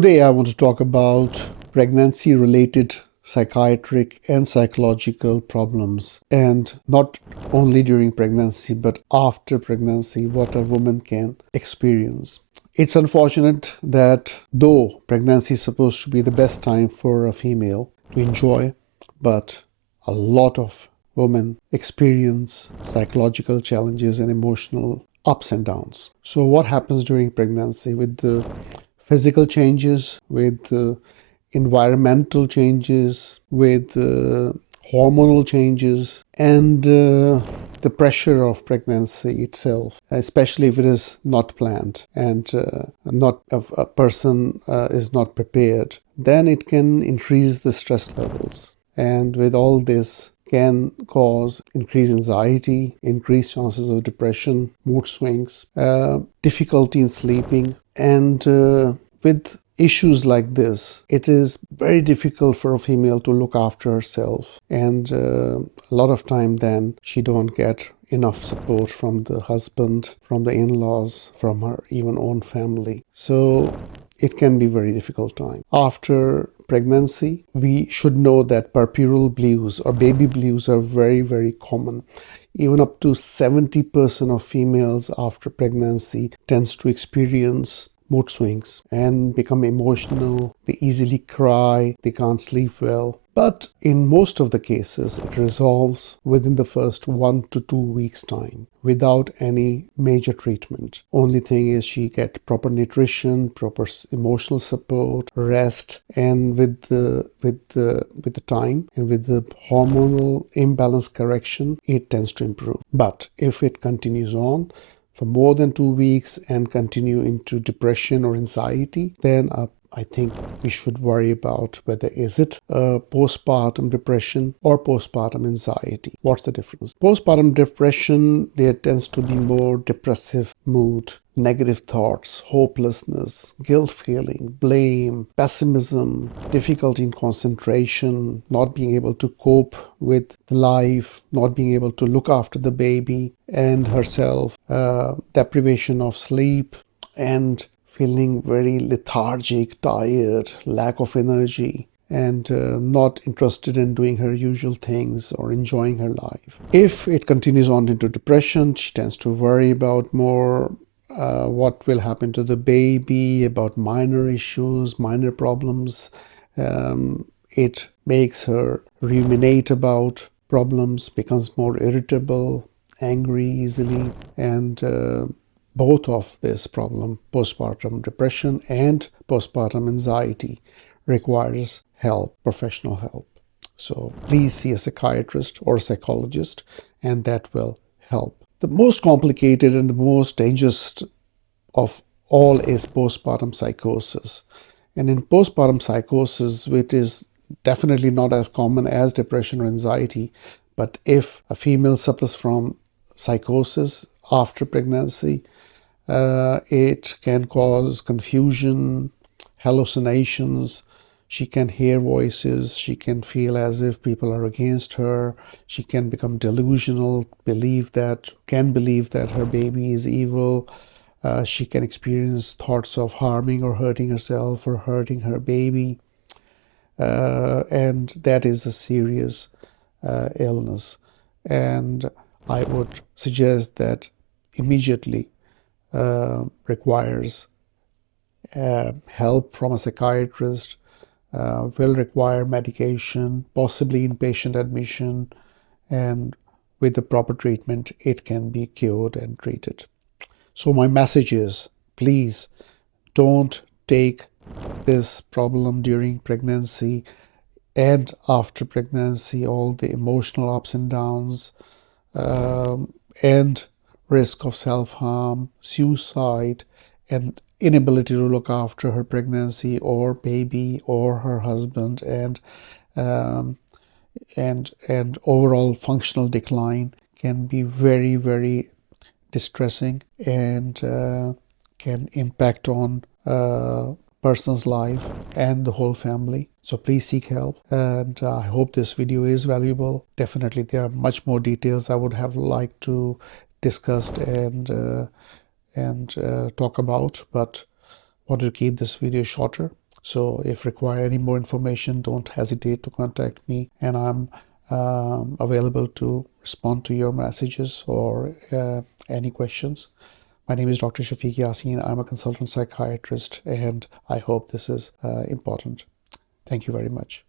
Today I want to talk about pregnancy-related psychiatric and psychological problems, and not only during pregnancy but after pregnancy, what a woman can experience. It's unfortunate that though pregnancy is supposed to be the best time for a female to enjoy, but a lot of women experience psychological challenges and emotional ups and downs. So what happens during pregnancy with the physical changes, with environmental changes, with hormonal changes, and the pressure of pregnancy itself, especially if it is not planned and not a person is not prepared, then it can increase the stress levels. And with all this can cause increased anxiety, increased chances of depression, mood swings, difficulty in sleeping. And with issues like this, it is very difficult for a female to look after herself. And a lot of time then she don't get enough support from the husband, from the in-laws, from her even own family. So it can be a very difficult time. After pregnancy, we should know that puerperal blues or baby blues are very, very common. Even up to 70% of females after pregnancy tends to experience mood swings and become emotional. They easily cry, they can't sleep well. But in most of the cases, it resolves within the first 1 to 2 weeks time without any major treatment. Only thing is she get proper nutrition, proper emotional support, rest, and with the time and with the hormonal imbalance correction, it tends to improve. But if it continues on for more than 2 weeks and continue into depression or anxiety, then I think we should worry about whether is it postpartum depression or postpartum anxiety. What's the difference? Postpartum depression, there tends to be more depressive mood, negative thoughts, hopelessness, guilt feeling, blame, pessimism, difficulty in concentration, not being able to cope with life, not being able to look after the baby and herself, deprivation of sleep, and feeling very lethargic, tired, lack of energy, and not interested in doing her usual things or enjoying her life. If it continues on into depression, she tends to worry about more what will happen to the baby, about minor issues, minor problems. It makes her ruminate about problems, becomes more irritable, angry easily, and both of this problem, postpartum depression and postpartum anxiety, requires help, professional help. So please see a psychiatrist or a psychologist, and that will help. The most complicated and the most dangerous of all is postpartum psychosis. And in postpartum psychosis, which is definitely not as common as depression or anxiety, but if a female suffers from psychosis after pregnancy, it can cause confusion, hallucinations. She can hear voices. She can feel as if people are against her. She can become delusional, believe that her baby is evil. She can experience thoughts of harming or hurting herself or hurting her baby. And that is a serious illness. And I would suggest that immediately requires help from a psychiatrist, will require medication, possibly inpatient admission, and with the proper treatment, it can be cured and treated. So my message is, please don't take this problem during pregnancy and after pregnancy, all the emotional ups and downs, and risk of self-harm, suicide, and inability to look after her pregnancy or baby or her husband, and overall functional decline can be very, very distressing and can impact on person's life and the whole family. So please seek help, and I hope this video is valuable. Definitely there are much more details I would have liked to discuss and talk about, but wanted to keep this video shorter. So if require any more information, don't hesitate to contact me, and I'm available to respond to your messages or any questions. My name is Dr. Shafiq Yasin. I'm a consultant psychiatrist, and I hope this is important. Thank you very much.